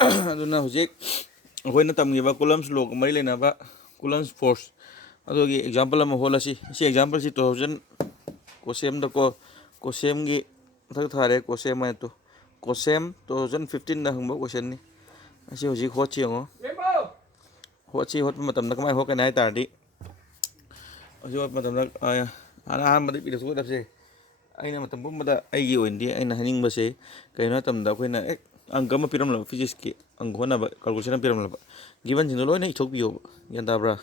ꯑꯗꯨꯅ ꯍꯧꯖꯤꯛ ꯑꯩꯈꯣꯏꯅ ꯇꯝꯈꯤꯕ ꯀꯨꯂꯝꯁ ꯂꯣꯒ ꯃꯔꯤ ꯂꯩꯅꯕ ꯀꯨꯂꯝꯁ ꯐꯣꯔꯁ ꯑꯗꯨꯒꯤ ꯑꯦꯛꯖꯥꯝꯄꯜ ꯑꯃ ꯍꯣꯠꯂꯁꯤ ꯁꯤ ꯑꯦꯛꯖꯥꯝꯄꯜꯁꯤ 2000 ꯀꯣꯁꯦꯝꯗꯀꯣ ꯀꯣꯁꯦꯝꯒꯤ ꯃꯊꯛ ꯊꯥꯔꯦ ꯀꯣꯁꯦꯝ ꯍꯥꯏꯅ ꯀꯣꯁꯦꯝ 2015ꯗ ꯍꯪꯕ ꯀꯣꯏꯁꯟꯅꯤ ꯑꯁꯤ ꯍꯧꯖꯤꯛ ꯍꯣꯠꯁꯤ ꯌꯦꯡꯉꯣ ꯍꯣꯠꯁꯤ ꯍꯣꯠꯄ ꯃꯇꯝꯗ ꯀꯃꯥꯏꯅ ꯍꯣꯠꯀꯅꯤ ꯍꯥꯏ ꯇꯥꯔꯗꯤ ꯍꯧꯖꯤꯛ ꯍꯣꯠꯄ ꯃꯇꯝꯗ ꯑꯍꯥꯟꯕꯗ ꯄꯤꯔꯛꯀꯗꯕꯁꯦ ꯑꯩꯅ ꯃꯇꯝ ꯄꯨꯝꯕꯗ ꯑꯩꯒꯤ ꯑꯣꯏꯅꯗꯤ ꯑꯩꯅ ꯍꯥꯏꯅꯤꯡꯕꯁꯦ ꯀꯩꯅꯣ ꯃꯇꯝꯗ ꯑꯩꯈꯣꯏꯅ ꯑꯪꯀ ꯑꯃ ꯄꯤꯔꯝꯂꯕ ꯐꯤꯖꯤꯛꯁꯀꯤ ꯑꯪꯀ ꯍꯣꯠꯅꯕ ꯀꯥꯜꯀꯨꯂꯦꯁꯟ ꯑꯃ ꯄꯤꯔꯝꯂꯕ ꯒꯤꯕꯟꯁꯤꯡꯗꯣ ꯂꯣꯏꯅ ꯏꯊꯣꯛꯄꯤꯌꯣꯕ ꯒ꯭ꯌꯥꯟ ꯇꯥꯕ꯭ꯔꯥ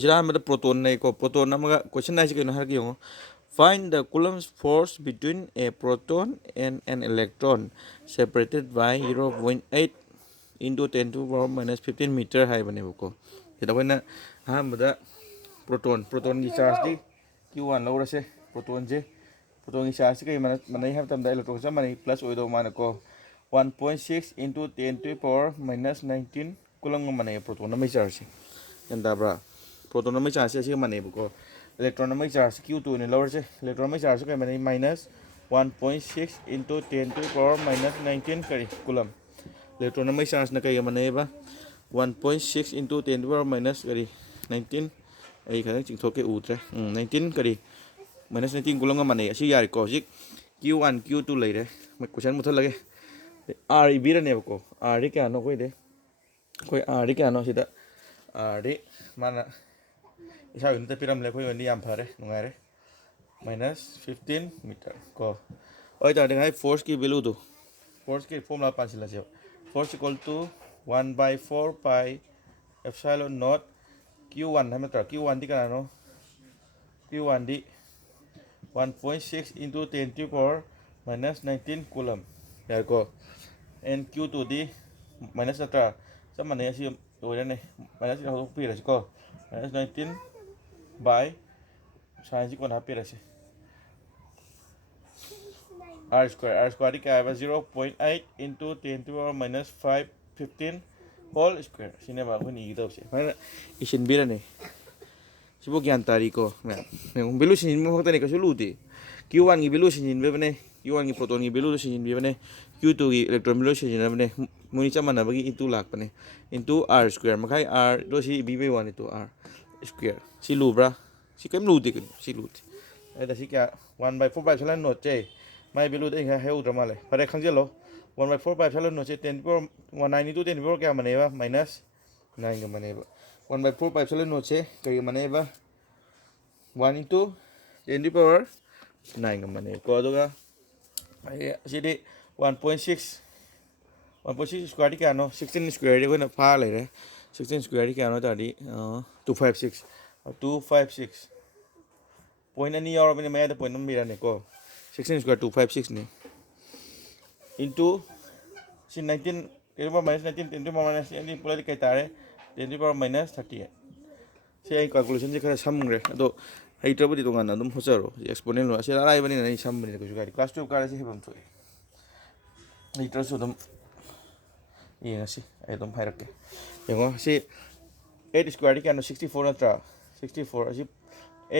ꯁꯤꯗ ꯑꯍꯥꯟꯕꯗ ꯄ꯭ꯔꯣꯇꯣꯟ ꯂꯩꯀꯣ ꯄ꯭ꯔꯣꯇꯣꯟ ꯑꯃꯒ ꯀꯣꯏꯁꯟ ꯍꯥꯏꯁꯤ ꯀꯩꯅꯣ ꯍꯥꯏꯔꯒ ꯌꯦꯡꯉꯣ find the coulomb's force between a proton and an electron separated by 0.8 into 10 to the power minus 15 meter ꯍꯥꯏꯕꯅꯦꯕꯀꯣ ꯁꯤꯗ ꯑꯩꯈꯣꯏꯅ ꯑꯍꯥꯟꯕꯗ ꯄ꯭ꯔꯣꯇꯣꯟꯒꯤ ꯆꯥꯔꯖꯇꯤ Q1 ꯂꯧꯔꯁꯦ ꯄ꯭ꯔꯣꯇꯣꯟꯒꯤ ꯆꯥꯔꯖꯁꯤ ꯀꯩ ꯃꯥꯟꯅꯩ ꯍꯥꯏꯕ ꯃꯇꯝꯗ ꯏꯂꯦꯛꯇ꯭ꯔꯣꯟ ꯆꯞ ꯃꯥꯟꯅꯩ ꯄ꯭ꯂꯁ ꯑꯣꯏꯗꯧꯕ ꯃꯥꯅꯀꯣ 1.6 into 10 to the power minus 19 ꯀꯨꯂꯝꯒ ꯃꯥꯟꯅꯩ ꯄ꯭ꯔꯣꯇꯣꯟ ꯑꯃꯒꯤ ꯆꯥꯔꯖꯁꯤ ꯒ꯭ꯌꯥꯟ ꯇꯥꯕ꯭ꯔꯥ ꯄ꯭ꯔꯣꯇꯣꯟ ꯑꯃꯒꯤ ꯆꯥꯔꯖꯁꯤ ꯑꯁꯤꯒ ꯃꯥꯟꯅꯩꯕꯀꯣ ꯏꯂꯦꯛꯇ꯭ꯔꯣꯟ ꯑꯃꯒꯤ ꯆꯥꯔꯖ Q2 ꯑꯣꯏꯅ ꯂꯧꯔꯁꯦ ꯏꯂꯦꯛꯇ꯭ꯔꯣꯟ ꯑꯃꯒꯤ ꯆꯥꯔꯖꯁꯤ ꯀꯩ ꯃꯥꯟꯅꯩ minus 1.6 into 10 to the power minus 19 ꯀꯔꯤ ꯀꯨꯂꯝ इलेक्ट्रॉन में चार्ज ना कहीं मनेबा 1.6 into 10 to the power minus करी 19 आई खा चिंथोके उतरे 19 करी minus 19 कुलंग मने ऐसी यार को जी Q1 Q2 ले रहे मैं क्वेश्चन मुझे लगे R ई बीर ने बको R डी क्या नो कोई दे कोई R डी क्या नो सीधा R डी माना इसा यूनिट पिरम ले कोई वनी आम फारे नुंगारे minus 15 मीटर को और इधर देखा है फोर्स की वैल्यू दो फोर्स की फॉर्मूला पांच लाजे force equal to 1 by 4 pi epsilon naught Q1 है मतलब Q1 दी क्या no Q1 the 1.6 into 10 to the power minus 19 coulomb यार को and Q2 दी minus नत्रा सब मने ऐसी हो जाने minus का हो पी रहे को minus 19 by साइंस को ना पी रहे R square दी क्या है 0.8 into 10 to the power minus 15 whole square सिने बागु नहीं इधर से मैंने इशन बीरा ने सिबो ज्ञान तारीको मैं बिलु सिन में होता नहीं कसो लूटी Q1 की बिलु सिन में बने Q1 की प्रोटॉन की बिलु सिन में बने Q2 की इलेक्ट्रॉन बिलु सिन में बने मुनी चमन ना बगी into लाख बने into R square मखाई R दो सी B1 into R square सी लूब्रा सी कम लूटी कन सी लूटी ऐसा सी क्या 1 by 4 by चलन नोट चे मैं बिलु तो इन्हें है उधर माले पर एक खंजे लो 1 by 4 by चलन नोट चे 10 पर 192 10 पर क्या मनेगा minus 9 का मनेगा 1 by 4 by चलन नोट चे करी मनेगा 1 into 10 power 9 का मनेगा को दोगा ये सीधे 1.6 स्क्वायर क्या नो 16 स्क्वायर कोई ना फाल है रे 16 स्क्वायर क्या नो ताड़ी 256 पॉइंट नहीं और अपने मैं तो पॉइंट नंबर मेरा ने को 16 स्क्वायर 256 ने into सी 19 10 power minus 19 10 power minus 19 पूरा दिखाई तारे 10 power minus 38 सी आई कैलकुलेशन से खरा समग्र तो हाई ट्रबल तो गाना तुम होचरो एक्सपोनेंट लो ऐसे अराई बनी नहीं सम बनी कुछ गाड़ी क्लास 12 का ऐसे हम तो हाई ट्रबल तो तुम ये ऐसे ऐ तुम फायर के देखो सी 8 स्क्वायर क्या नो 64 ना 64 ऐसे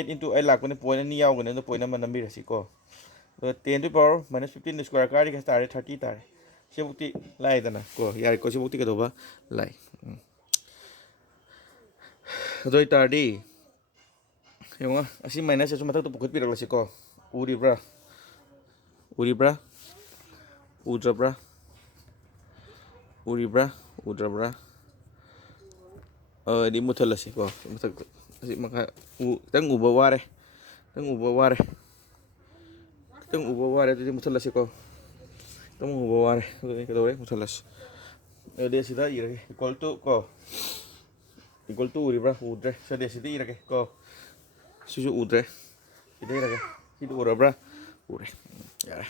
8 into 8 लाख बने पॉइंट नहीं आओगे ना तो पॉइंट नंबर नंबर ऐसे को तो 10 to the power minus 15 square का दिखा तारे 30 तारे सी बुक्ति लाई दना को यार को सी बुक्ति के दोबा लाई तो इताड़ी यंगा असी माइनस से मत तो पुखत पिरक लसे को उरीब्रा उद्रब्रा di mutal lase ko mutak asi maka tang uba ware tang uba ware di mutal lase ko tang uba ware ko do mutal lase dia sida ira equal to uridre so dia sida ira ko susu udre sida ira sida urabra ure ya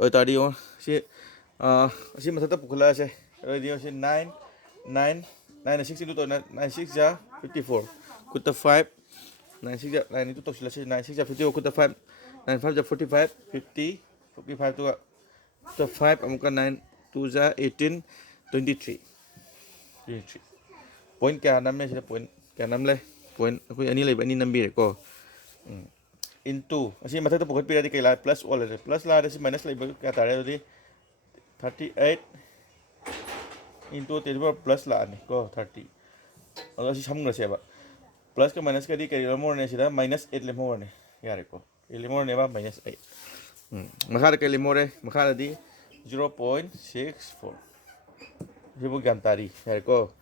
oi tadi yo si asi mata pukula se dia si 9 6 into 9 6 ja 54 put the 5 9 6 ja 9 into toxila 9 6 ja 54 put the 5 9 5 ja 45 55 to the 5 amuka 9 2 ja 18 23 point क्या नाम है इसे point क्या नाम ले point कोई अन्य ले अन्य नंबर है को into ऐसे मतलब तो बहुत पीरा दिखे ला plus ला रहे से minus ले क्या तारे तो दी 38 into 10 to the power plus laani ko 30 ado si samgraseba plus ka minus ka di kari lemor ne sida minus 8 lemor ne yare ko lemor ne ba minus 8 makara ka lemore makara di 0.64 sibu gantari yare ko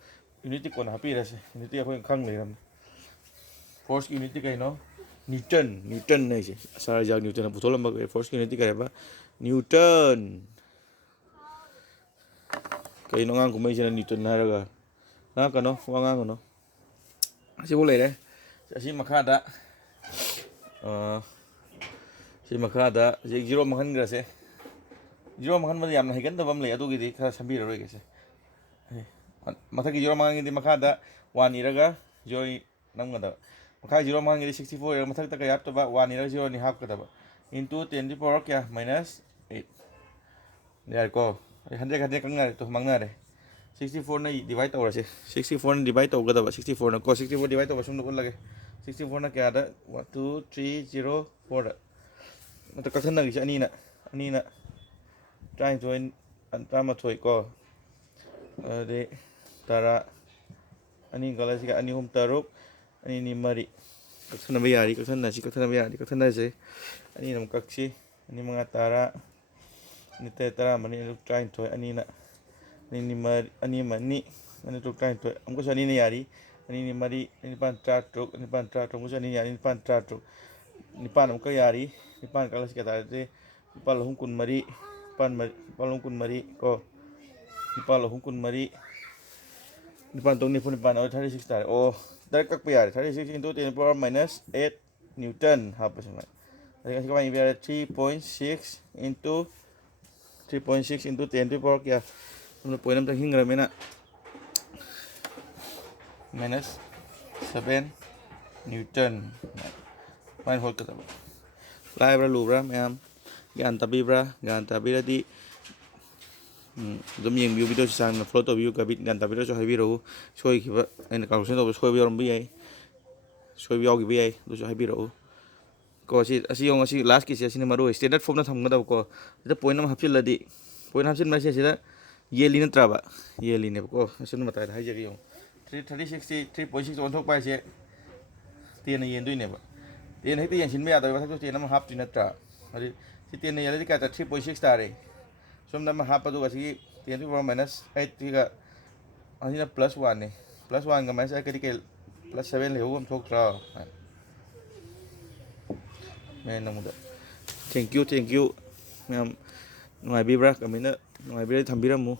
unity ko na happy rase unity ko khang le force unity kai no Newton này chứ sao giờ Newton là phụ thuộc làm bằng force unity cái ba Newton cái nó ngang của mình là Newton hay là nó cái nó ngang ngang của nó chỉ bố lấy đấy chỉ mà khá đã chỉ mà khá đã chỉ zero mà khăn cái gì zero mà khăn mà làm này cái đó bấm lấy tôi cái gì khá sắm bì rồi cái gì mà thay cái zero mà khăn cái mà khá đã one này ra zero năm cái đó Maka 0 mangi 64 mathak ta kaya to ba 1 ira 0 ni half ka ba into 10 to the power kya minus 8 there ko 100 kang na to mangna re 64 na divide to ra 64 na divide to ga ba 64 na ko 64 divide to ba sum no lage 64 na kya da 1 2 3 0 4 da to ka than na gi ani na trying to anta ma thoi ko de tara ani gala si ani hum taruk ani ni mari kaksan na bayari kaksan na bayari kaksan na si ani nam kaksi ani mga tara ani tara mani luk trying to ani na ani ni mari ani mani ani luk trying to amko sa ani ni yari ani ni mari ani pan truk ani pan truk mo sa ani yari ani pan truk ni pan amko yari ni pan kalas ka tara de palhung kun mari palhung kun mari ko palhung kun mari ni pan tong ni pun ni pan 36 tara oh direct các bây 36 into 10 to the power minus 8 Newton half percent thì các bạn bây giờ 3.6 into 3.6 into 10 to the power kia nó point năm hình rồi mấy nè minus 7 Newton main hold cái lại ra lù ra em gan tabi ra đi giống như video sang photo view cái bit gan tabi ra cho hai video soi khi vậy anh là calculation đâu soi video làm gì soi video cái gì tôi cho hai video có si ông si last cái si mà rồi standard form nó thằng cái đâu có cái point nó hấp dẫn là đi point hấp dẫn mà si đó ye line tra ba ye line có xin mà tại hai giờ cái ông 360 3.6 on thok bài si tiền này yên đuôi này ba tiền hay tiền xin bây giờ tôi bắt tiền nó hấp trên tra thì tiền này là cái 3.6 star này xong đó mà hấp vào cái tiền to power minus 8 thì cái anh là plus 1 này plus 1 cái minus cái plus 7 liu om thok ra men nang muda thank you ma'am ngoài bibra kamina ngoài bibra thambiramu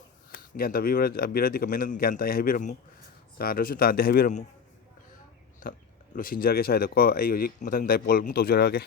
gyan ta bibra di kamina gyan ta habiramu ta do su ta de habiramu lo sinjar ke sai da ko ai yoji matang dipole mu to jara ke